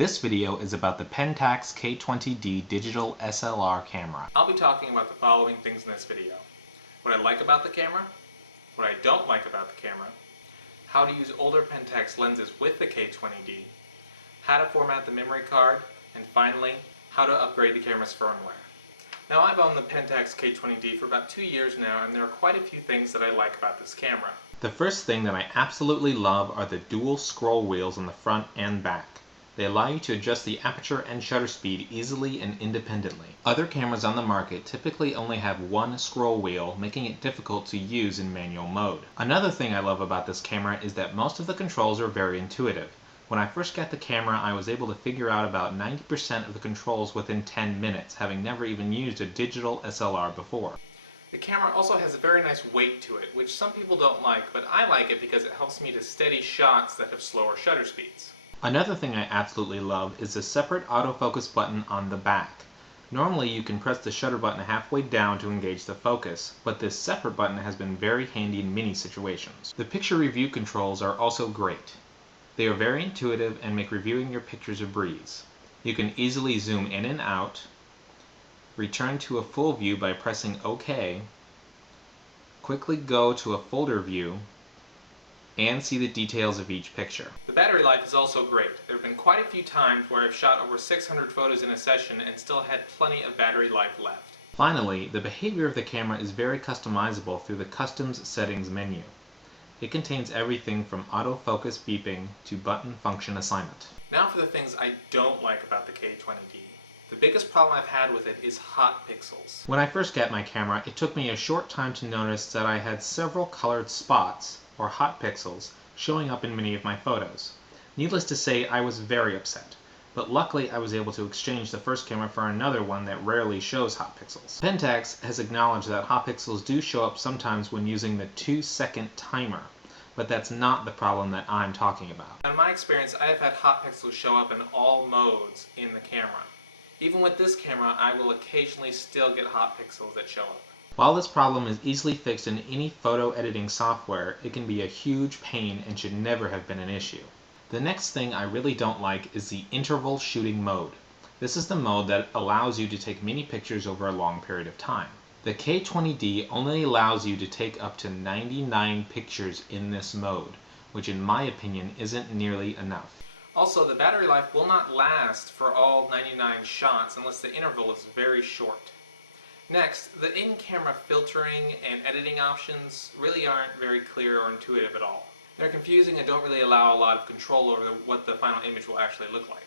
This video is about the Pentax K20D digital SLR camera. I'll be talking about the following things in this video. What I like about the camera, what I don't like about the camera, how to use older Pentax lenses with the K20D, how to format the memory card, and finally, how to upgrade the camera's firmware. Now, I've owned the Pentax K20D for about 2 years now, and there are quite a few things that I like about this camera. The first thing that I absolutely love are the dual scroll wheels on the front and back. They allow you to adjust the aperture and shutter speed easily and independently. Other cameras on the market typically only have one scroll wheel, making it difficult to use in manual mode. Another thing I love about this camera is that most of the controls are very intuitive. When I first got the camera, I was able to figure out about 90% of the controls within 10 minutes, having never even used a digital SLR before. The camera also has a very nice weight to it, which some people don't like, but I like it because it helps me to steady shots that have slower shutter speeds. Another thing I absolutely love is the separate autofocus button on the back. Normally you can press the shutter button halfway down to engage the focus, but this separate button has been very handy in many situations. The picture review controls are also great. They are very intuitive and make reviewing your pictures a breeze. You can easily zoom in and out, return to a full view by pressing OK, quickly go to a folder view, and see the details of each picture. The battery life is also great. There have been quite a few times where I've shot over 600 photos in a session and still had plenty of battery life left. Finally, the behavior of the camera is very customizable through the Customs Settings menu. It contains everything from autofocus beeping to button function assignment. Now for the things I don't like about the K20D. The biggest problem I've had with it is hot pixels. When I first got my camera, it took me a short time to notice that I had several colored spots, or hot pixels, showing up in many of my photos. Needless to say, I was very upset, but luckily I was able to exchange the first camera for another one that rarely shows hot pixels. Pentax has acknowledged that hot pixels do show up sometimes when using the 2-second timer, but that's not the problem that I'm talking about. In my experience, I have had hot pixels show up in all modes in the camera. Even with this camera, I will occasionally still get hot pixels that show up. While this problem is easily fixed in any photo editing software, it can be a huge pain and should never have been an issue. The next thing I really don't like is the interval shooting mode. This is the mode that allows you to take many pictures over a long period of time. The K20D only allows you to take up to 99 pictures in this mode, which in my opinion isn't nearly enough. Also, the battery life will not last for all 99 shots unless the interval is very short. Next, the in-camera filtering and editing options really aren't very clear or intuitive at all. They're confusing and don't really allow a lot of control over what the final image will actually look like.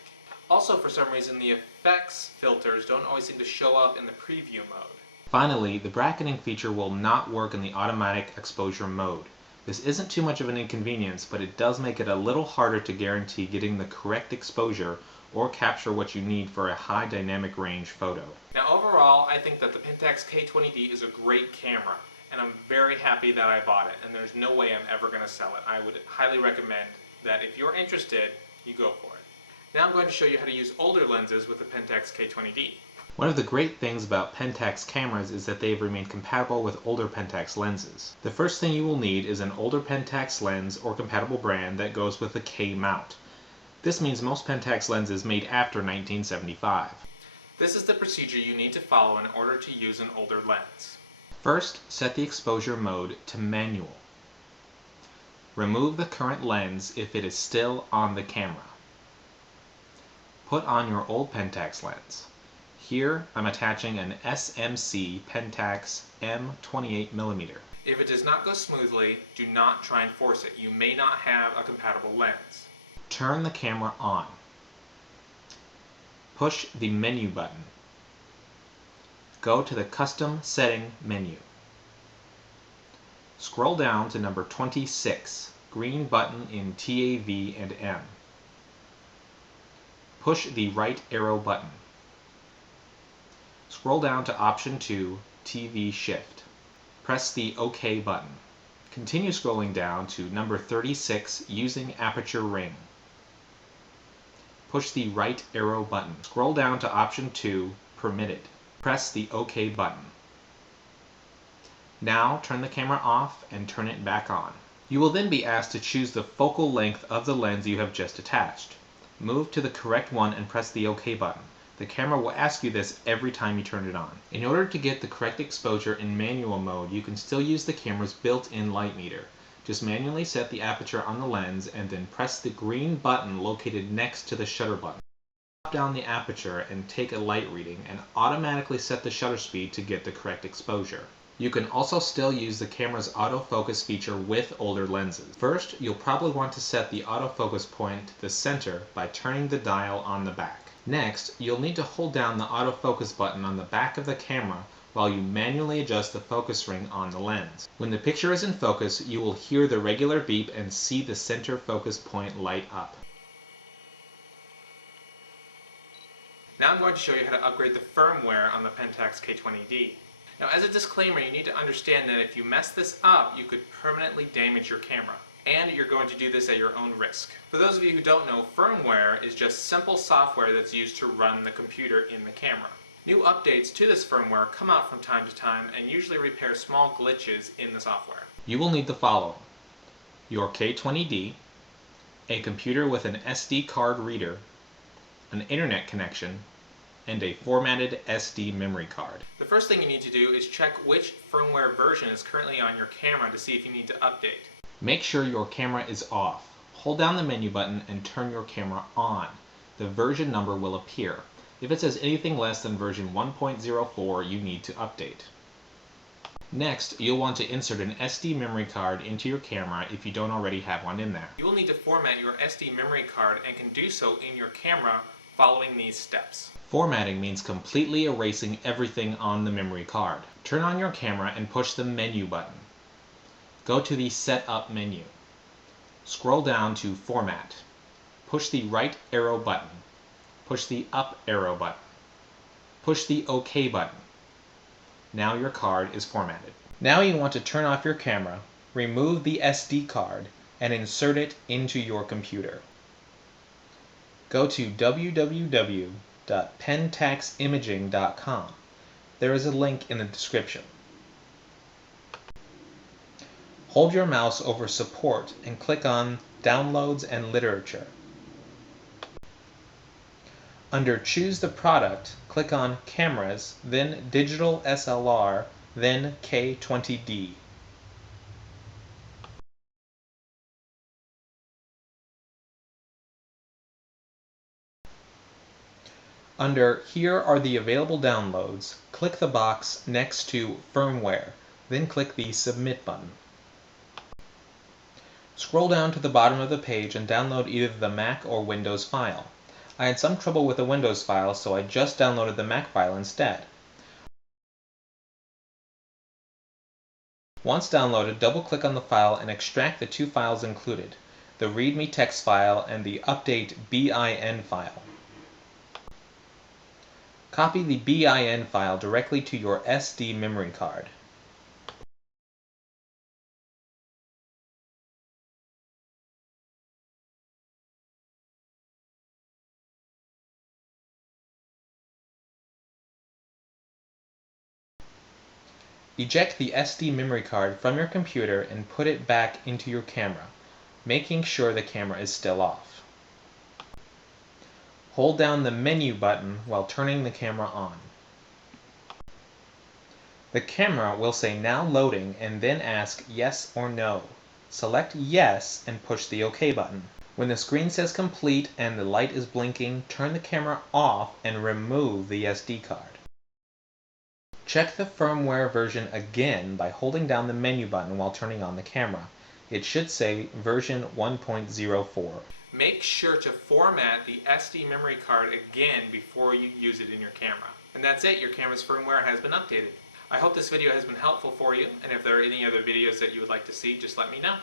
Also, for some reason, the effects filters don't always seem to show up in the preview mode. Finally, the bracketing feature will not work in the automatic exposure mode. This isn't too much of an inconvenience, but it does make it a little harder to guarantee getting the correct exposure or capture what you need for a high dynamic range photo. Now overall, I think that the Pentax K20D is a great camera, and I'm very happy that I bought it, and there's no way I'm ever going to sell it. I would highly recommend that if you're interested, you go for it. Now I'm going to show you how to use older lenses with the Pentax K20D. One of the great things about Pentax cameras is that they have remained compatible with older Pentax lenses. The first thing you will need is an older Pentax lens or compatible brand that goes with the K mount. This means most Pentax lenses made after 1975. This is the procedure you need to follow in order to use an older lens. First, set the exposure mode to manual. Remove the current lens if it is still on the camera. Put on your old Pentax lens. Here, I'm attaching an SMC Pentax M28mm. If it does not go smoothly, do not try and force it. You may not have a compatible lens. Turn the camera on. Push the menu button. Go to the Custom Setting menu. Scroll down to number 26, green button in TAV and M. Push the right arrow button. Scroll down to option 2, TV Shift. Press the OK button. Continue scrolling down to number 36, using aperture ring. Push the right arrow button. Scroll down to option 2, permitted. Press the OK button. Now turn the camera off and turn it back on. You will then be asked to choose the focal length of the lens you have just attached. Move to the correct one and press the OK button. The camera will ask you this every time you turn it on. In order to get the correct exposure in manual mode, you can still use the camera's built-in light meter. Just manually set the aperture on the lens and then press the green button located next to the shutter button. Drop down the aperture and take a light reading and automatically set the shutter speed to get the correct exposure. You can also still use the camera's autofocus feature with older lenses. First, you'll probably want to set the autofocus point to the center by turning the dial on the back. Next, you'll need to hold down the autofocus button on the back of the camera while you manually adjust the focus ring on the lens. When the picture is in focus, you will hear the regular beep and see the center focus point light up. Now I'm going to show you how to upgrade the firmware on the Pentax K20D. Now, as a disclaimer, you need to understand that if you mess this up, you could permanently damage your camera. And you're going to do this at your own risk. For those of you who don't know, firmware is just simple software that's used to run the computer in the camera. New updates to this firmware come out from time to time and usually repair small glitches in the software. You will need the following: your K20D, a computer with an SD card reader, an internet connection, and a formatted SD memory card. The first thing you need to do is check which firmware version is currently on your camera to see if you need to update. Make sure your camera is off. Hold down the menu button and turn your camera on. The version number will appear. If it says anything less than version 1.04, you need to update. Next, you'll want to insert an SD memory card into your camera if you don't already have one in there. You will need to format your SD memory card and can do so in your camera following these steps. Formatting means completely erasing everything on the memory card. Turn on your camera and push the menu button. Go to the Setup menu. Scroll down to Format. Push the right arrow button. Push the up arrow button. Push the OK button. Now your card is formatted. Now you want to turn off your camera, remove the SD card, and insert it into your computer. Go to www.pentaximaging.com. There is a link in the description. Hold your mouse over Support and click on Downloads and Literature. Under Choose the Product, click on Cameras, then Digital SLR, then K20D. Under Here are the available downloads, click the box next to Firmware, then click the Submit button. Scroll down to the bottom of the page and download either the Mac or Windows file. I had some trouble with the Windows file, so I just downloaded the Mac file instead. Once downloaded, double-click on the file and extract the two files included, the README text file and the Update BIN file. Copy the BIN file directly to your SD memory card. Eject the SD memory card from your computer and put it back into your camera, making sure the camera is still off. Hold down the menu button while turning the camera on. The camera will say "Now loading" and then ask yes or no. Select yes and push the OK button. When the screen says complete and the light is blinking, turn the camera off and remove the SD card. Check the firmware version again by holding down the menu button while turning on the camera. It should say version 1.04. Make sure to format the SD memory card again before you use it in your camera. And that's it, your camera's firmware has been updated. I hope this video has been helpful for you, and if there are any other videos that you would like to see, just let me know.